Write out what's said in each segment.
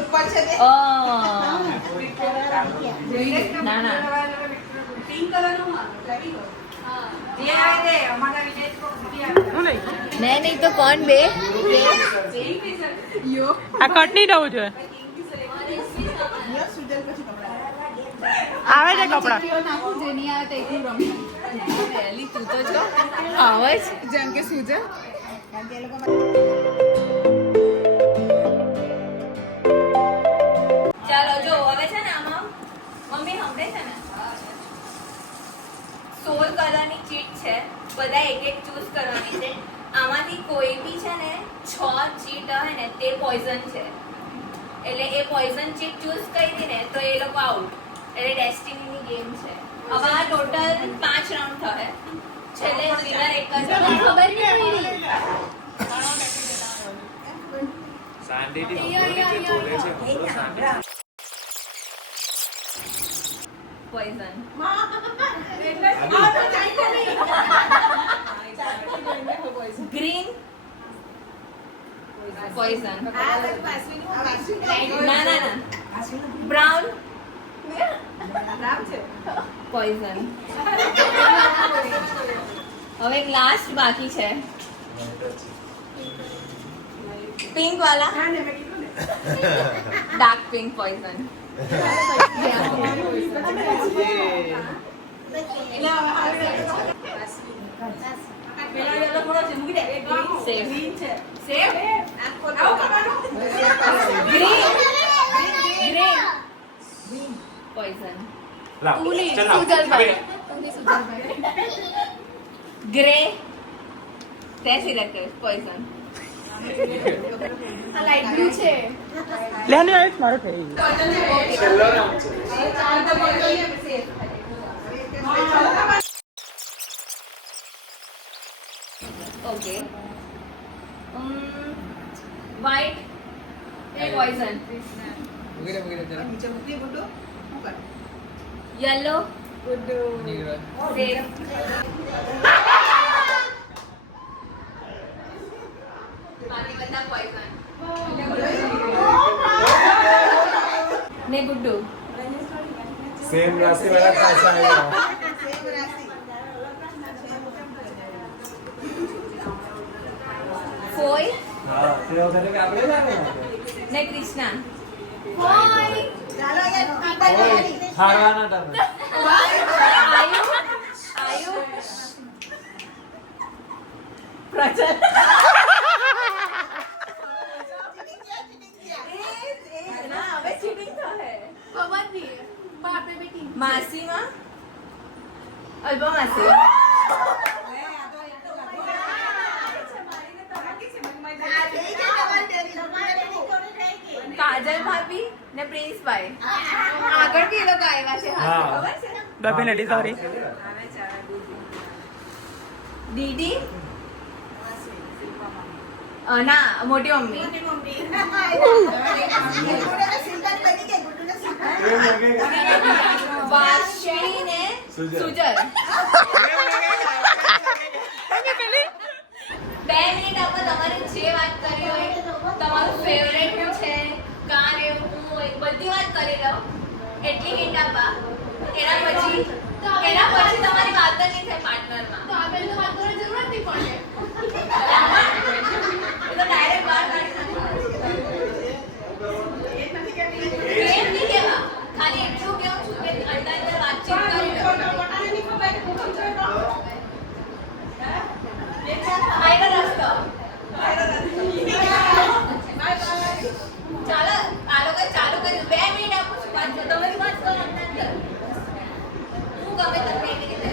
ઉપર છે તે ના ના પિંક કલરનું नहीं तो कौन बे આ કટ નહીં રહું જોઈએ આવે છે કપડા તું તો જો આવે જ જેમ કે સુજલ ચાલો જો હવે છે ને આમાં મમ્મી હંભે છે ને 16 કલરની ચીટ છે બધા એક એક ચૂઝ કરવાની છે આમાંથી કોઈ બી છે ને 6 ચીટ હે ને તે પોઈઝન છે એટલે એ પોઈઝન ચીટ ચૂઝ કરી ને તો એ લોકો આઉટ એટલે ડેસ્ટિનીની ગેમ છે હવે આ ટોટલ 5 રાઉન્ડ થશે છેલ્લે વિનર એક જ ખબર નહીં પડી સાંડેટી બોલે છે પોઈઝન ગ્રીન પોઈઝન ના ના ના બ્રાઉન પોઈઝન હવે એક લાસ્ટ બાકી છે પિંક વાલા ડાર્ક પિંક પોઈઝન ગ્રે તે સિલેક્ટ પોઈઝન લાઈટ બ્લુ છે લેને આવે મારો થઈ okay white poison yellow safe બાકી બધા પોઈઝન ને ગુડ્ડુ सेम राशि वाला कैसा आएगा ફોય हां તે વખતે કે આપણે લાગે ને કૃષ્ણા ફોય ચાલો યાર હારવાના તમે આયુ પ્રચલ માસીમાં અલ્પા માસી કાજલ ભાભી ને પ્રિન્સભાઈ આગળ બી એ લોકો આવ્યા છે હા. ખબર છે ડેફિનેટલી સોરી દીદી ના મોટી મમ્મી વાશ્વી ને સુજલ 2 મિનિટ આપણે તમારે જે વાત કરી હોય તમારું ફેવરેટ શું છે કા રહેવું હોય બધી વાત કરી લો એટલી હિન્ટ આપા એના પછી તમારી વાત જ નહીં થાય પાર્ટનરમાં તો આપણે તો વાત કરવાની જરૂર નથી પડે એ તો ડાયરેક્ટ વાત કરી કેમ નહીં કેવા ખાલી એટલું કેવું છું કે અંદર વાતચીત કરી લો આયરો રસ્તો ચાલો આ લોકો ચાલુ કર્યું 2 મિનિટ આપું છું વાત કરો તમે વાત કરો અંદર હું ગમે તમને એવી રીતે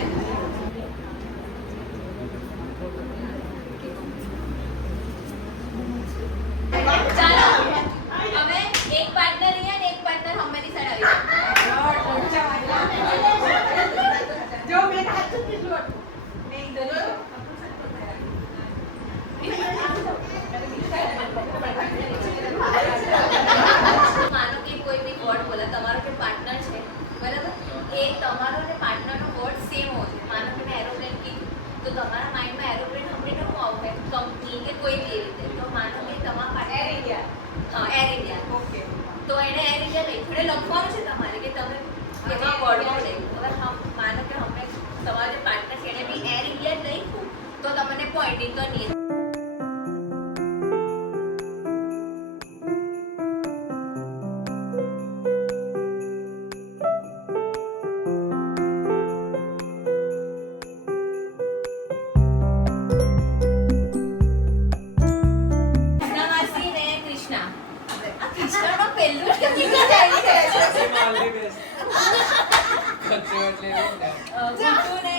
ગુડ્ડુ ને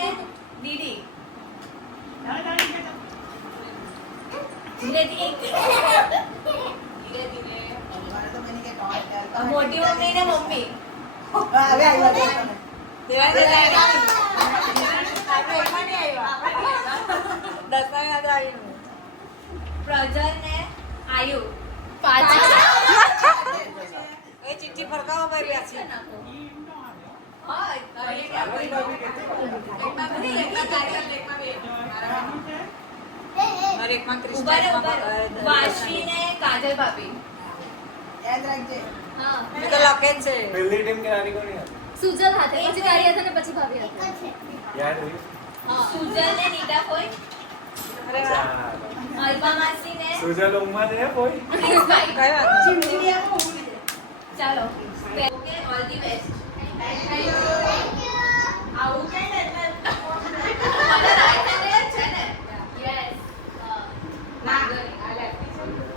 દીદી ધીરે ધીરે મોટી મમ્મી ને મમ્મી પ્રજલ ને આયુ ચિઠ્ઠી ફરકાવો ભર્યા છે વાશી ને કાજલ ભાભી યાદ રાખજે હા લખે છે પહેલી ટીમ કે નાની કોની હતી? સુજલ હાથે પછી તારી હાથે ને પછી ભાભી હાથે યાદ રહ્યું? સુજલ ને નીતા કોઈ ચાલો. અલ્પા માસી ને સુજલ ઉમ્મા છે કોઈ? પ્રિન્સભાઈ ચાલો ઓકે ઓલ ધી બેસ્ટ આવું કઈ ને મને રાઈટ હેન્ડેડ છે ને યસ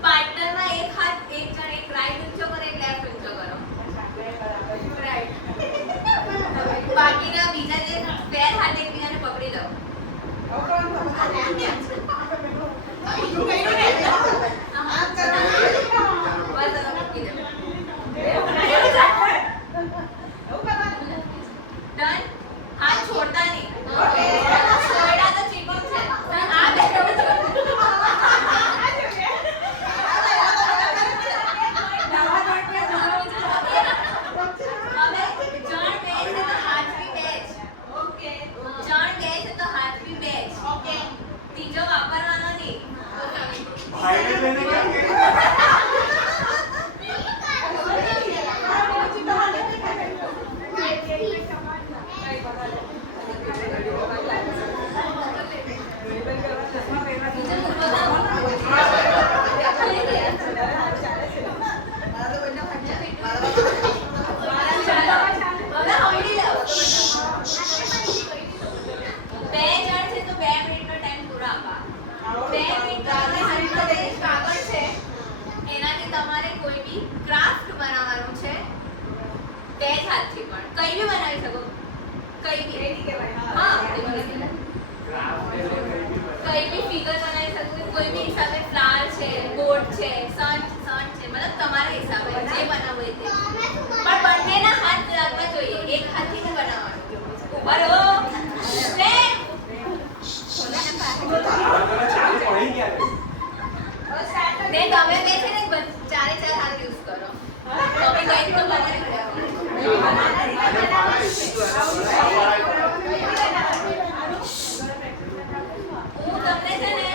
પાર્ટનરમાં એક હાથ એક જણ એક રાઈટ ઊંચો કરે એક લેફ્ટ ઊંચો કરો રાઈટ બાકીના બીજા જે બે હાથ એકબીજાને પકડી લો ડન હાથ છોડતા નહીં છોડા તો ચીકું છે આ બે હવે જણ બે છે તો હાથ બી બે જ ઓકે જણ બે છે તો હાથ બી બે જ ઓકે ત્રીજો વાપરવાનો નહીં ભાઈને લઈને કેમ ગઈ? બે જણ છે તો 2 મિનિટનો ટાઈમ પૂરો આપા 2 મિનિટ કાગળ છે એનાથી તમારે કોઈ બી ક્રાફ્ટ બનાવવાનું છે બે જ હાથથી પણ કઈ બી બનાવી શકો કઈ બી હા કઈ બી ફિગર બનાવી શકો કોઈ બી હિસાબે ફ્લાવર છે બોટ છે સન છે મતલબ તમારા હિસાબે જે બનાવવું હોય તે પણ બંનેના હાથ લાગવા જોઈએ એક હાથથી નહીં બનાવવાનું ઉભા રહો ને ચાલુ પડી ગયા છે. ને તમે બે છે ને ચારે ચાર હાથ યુઝ કરો તમે કઈ તો બનાવી હું તમને છે ને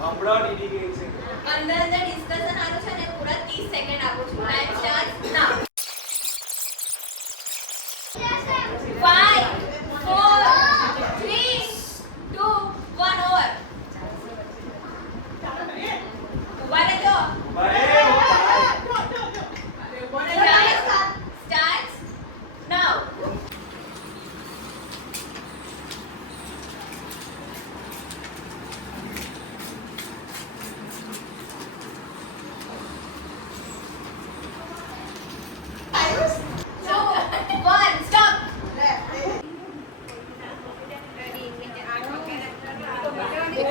હમણાં દીદી ગઈ છે. અંદર ડિસ્કશન આનું છે ને પૂરા 30 સેકન્ડ આપું છું ટાઈમ સ્ટાર્ટ નાઉ 5 4 3 2 1 ઓવર ઉભા રહેજો સ્ટાર્ટ નાઉ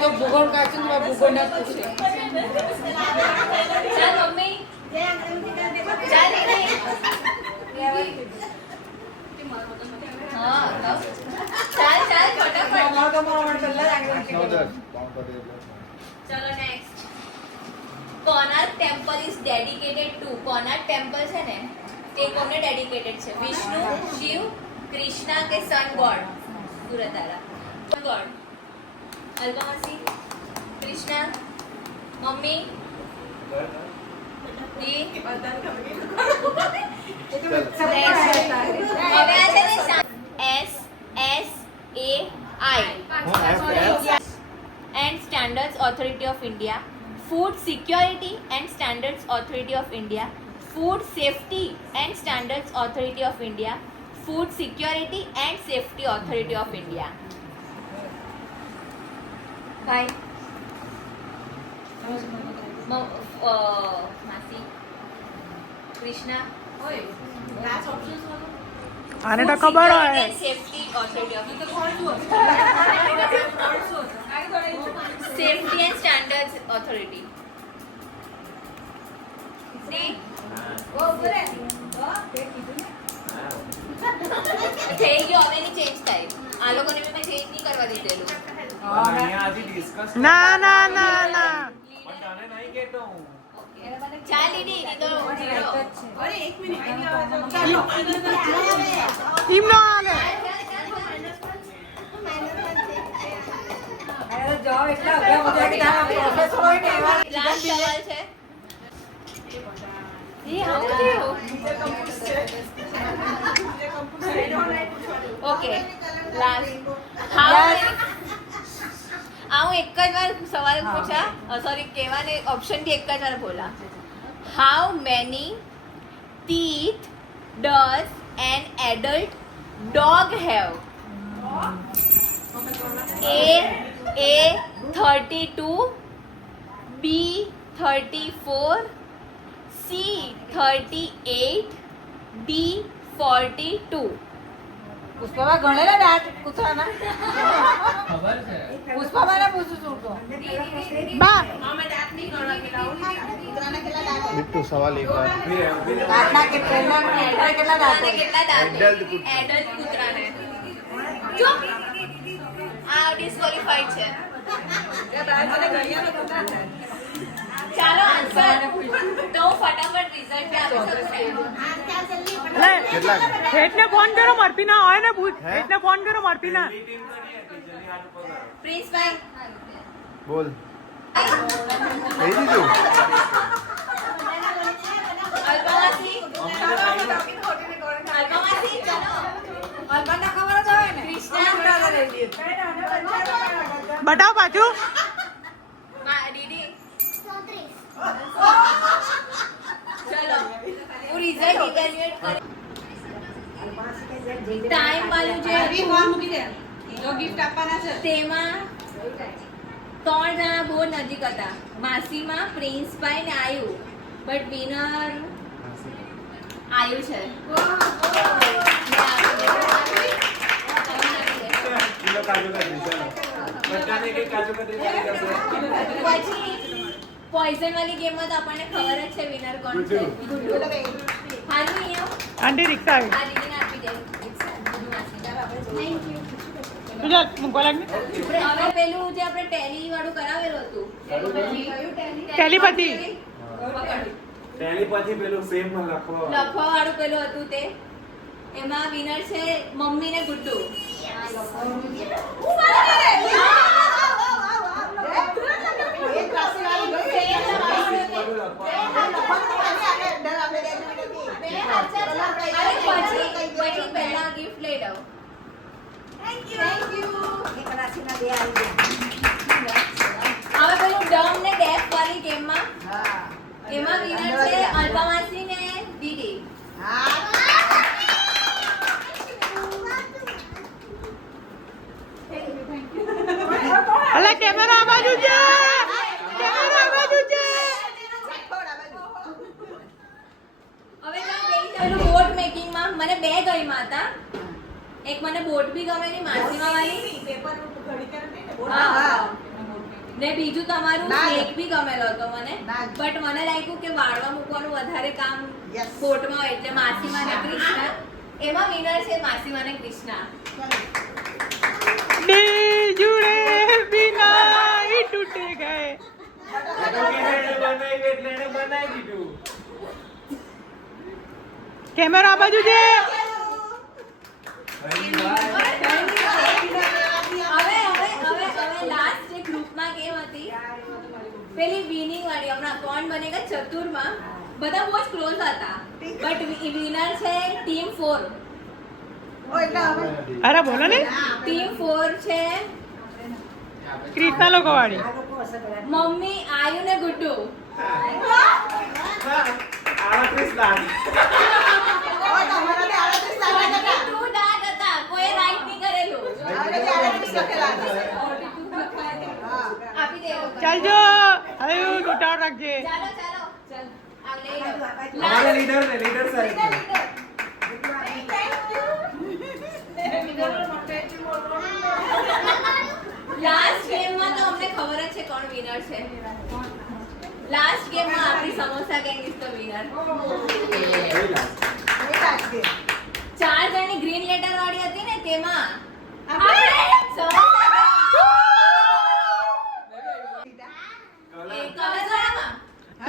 ભૂગોળ કાચું ભૂગોળ ના પૂછે ચાલ મમ્મી ચાલ દીદી હા ચાલ ફટાફટ ચલો next Konark temple is dedicated two Konark temple છે ને તે કોને ડેડિકેટેડ છે વિષ્ણુ શિવ કૃષ્ણ કે સન ગોડ સુરતારા સન ગોડ અલ્પામાસી કૃષ્ણ મમ્મી દી હવે આ છે ને SSAI and Standards Authority of India, Food Security and Standards Authority of India, Food Safety and Standards Authority of India, Food Security and Safety Authority of India. Bye. માસી કૃષ્ણા આને તો ખબર હોય safety authority safety and standard authority થઈ ગયો હવે નહીં change થાય આ લોકોને મેં ચેન્જ નહીં કરવા દીધેલું અહીંયા આજે ડિસ્કસ ના ના ના ના પણ તને નહીં કહેતો હું ચાલ લીધી નહીં તો zero. ટીમ નો આવે જવાબ એટલા અઘરા બધા કે તારા પ્રોફેસર હોય ને એવા લાસ્ટ સવાલ છે ઓકે લાસ્ટ હું એક જ વાર સવાલ પૂછા સોરી કહેવાને ઓપ્શન થી એક જ વાર બોલા how many teeth does an adult dog have? A 32, B 34, C 38, D 42. પુષ્પામાં ગણેલા દાંત કૂતરાના પુષ્પામાં ના પૂછું છું તો બા बिट्टू सवाल एक बार દાંતના કેટલા કેટલા દાંત હોય? કેટલા દાંત Adult કૂતરા. એડલ્ટ કૂતરાને જો આ ડિસ્ક્વોલિફાઈડ છે ચાલો આન્સર તો હું ફટાફટ રિઝલ્ટ આપી શકું લે કેટલા હેઠને ફોન કરો મરપીના હોય ને પૂછ હેઠને ફોન કરો મરપીના ટીમ કરી હતી જેની હાથ ઉપર પ્રિન્સ ભાઈ बोल कही दीजिए અલ્પાવાસી અલ્પાવાસી ચાલો અલ્પાને ખબર જ હોય ને કૃષ્ણા બતાવ પાછું દીદી ચલો હું રિઝલ્ટ ઇવેલ્યુએટ કરી ટાઈમ વાળું જે તેમાં 3 જણા બહુ નજીક હતા માસીમાં પ્રિન્સભાઈ ને આયુ બટ વિનર આયુ છે કિલો કાજુ કતરી ચાલો બધાને એક કાજુ કતરી કરી કરશે પછી પોઈઝન વાળી ગેમમાં તો આપણને ખબર જ છે વિનર કોણ છે હારું અહીંયા આંટી રિક્ષા આવી આ દીદીને આપી દે તું જા મૂકવા લાગ ને હવે પેલું જે આપણે ટેલી વાળું કરાવેલું હતું ટેલીપેથી. પકડ. તેની પછી પેલું સેમ લખવા લખવા વાળું પેલું હતું તે એમાં વિનર છે મમ્મી ને ગુડ્ડુ પછી પહેલા ગિફ્ટ લઈ લઉં હવે પેલું ડમ ને ડેફ વાળી ગેમમાં એમાં વિનર છે અલ્પામાસી ને દીદી અલે કેમેરા આ બાજુ છે કેમેરા આ બાજુ છે હવે પેલું બોટ મેકિંગ માં મને 2 ગઈમાં હતા એક મને બોટ બી ગમે ની માસીમા વાળી હા ને બીજું તમારું સ્નેક બી ગમેલો હતો મને બટ મને લાગ્યું કે વાળવા મૂકવાનું વધારે કામ બોટમાં હોય એટલે માસીમા ને કૃષ્ણા એમાં વિનર છે માસીમા ને કૃષ્ણા દી જુડે બિના હી ટૂટે ગયે બનાવી એટલે એને બનાવી દીધું કેમેરા આ બાજુ છે હવે લાસ્ટ જે ગ્રુપમાં ગેમ હતી પેલી વિનિંગ વાળી હમણાં કોણ બનેગા ચતુરમાં બધા બહુ જ ક્લોઝ હતા બટ વિનર છે ટીમ 4 અરે બોલો ને ટીમ 4 છે ક્રિષ્ના લોકો વાળી મમ્મી આયુ ને ગુડ્ડુ 38 લાખ 2 દાંત હતા કોઈ રાઈટ નહીં કરેલું આપી દે ચાલજો હવે ઉતાવળ રાખજે ચાલો ચાલો ચાલ हमारे लीडर ने लीडर साहब લાસ્ટ ગેમમાં તો અમને ખબર જ છે કોણ વિનર છે. લાસ્ટ ગેમમાં આપણી samosa gang is the winner. 4 જણની ગ્રીન લેટર વાળી હતી ને તેમાં આપણે સમોસા ગેંગ. એ કલર વાળામાં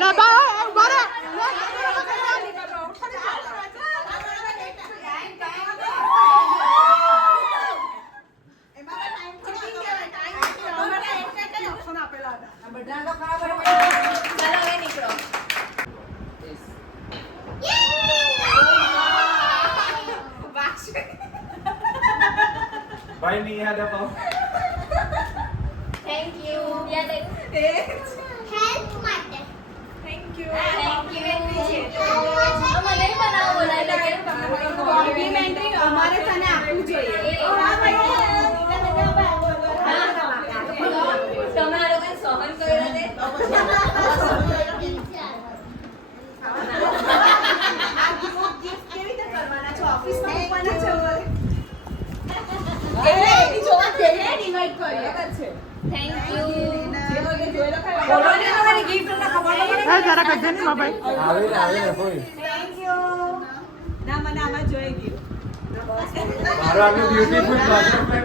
લા બા બારા બધા તો ખરાબ ચાલો હવે નીકળો. भाई नहीं याद है पाओ થેન્ક યુ. Thank you. મને બનાવો બોલાય કોમ્પ્લિમેન્ટરી અમારે તને આપવું જોઈએ. તમે આ લોકોને સહન કર્યો ને કેવી રીતે કરવાના છો? ઓફિસમાં મૂકવાના છો? એટલે એની જોવા કેવી રીતે ડિવાઈડ કરીએ? બરાબર છે. Thank you. બોલોને તમારી gift ને ખબર ન પડે. હા જરા કજે ને બાબા आवे ना कोई Thank you. ના મને આમાં જોઈ ગયું. मारो आपने ब्यूटीफुल प्रोजेक्ट में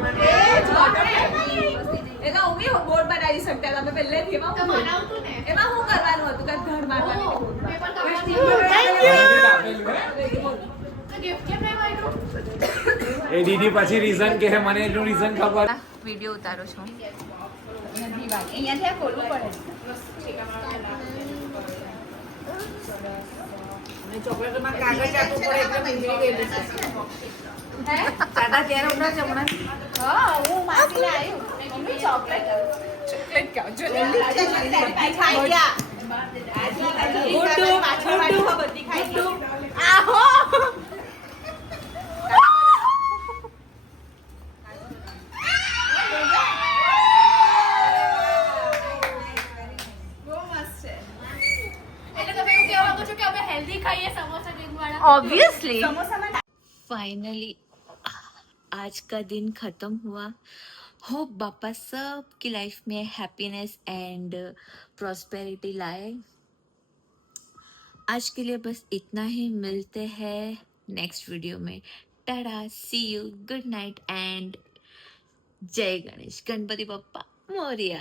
એટલે હું બી બોર્ડ બનાવી શકતા તમે પહેલેથી એમાં હું એમાં શું કરવાનું હતું કે ઘર મારવાની એ દીદી પછી રીઝન કે મને એનું રીઝન ખબર વિડિયો ઉતારો છો. અહીંયાથી આ ખોલવું પડે. ચોકલેટમાં કાગળ આપવું પડે એટલે મંજરી ગયેલી છે. ચાટા ત્યારે ઉડા છે હમણાં. હા હું માસીને આવ્યું. મમ્મી ચોકલેટ ખાવ જો ખાઈ ગયા. પાછળ વાળી બધી ખાઈ ગઈ. આહો ऑब्वियसली फाइनली आज का दिन खत्म हुआ. होप बापा सबकी लाइफ में हैप्पीनेस एंड प्रॉस्पेरिटी लाए. आज के लिए बस इतना ही. मिलते हैं नेक्स्ट वीडियो में. टाटा, सी यू, गुड नाइट एंड जय गणेश. गणपति बप्पा मोरिया.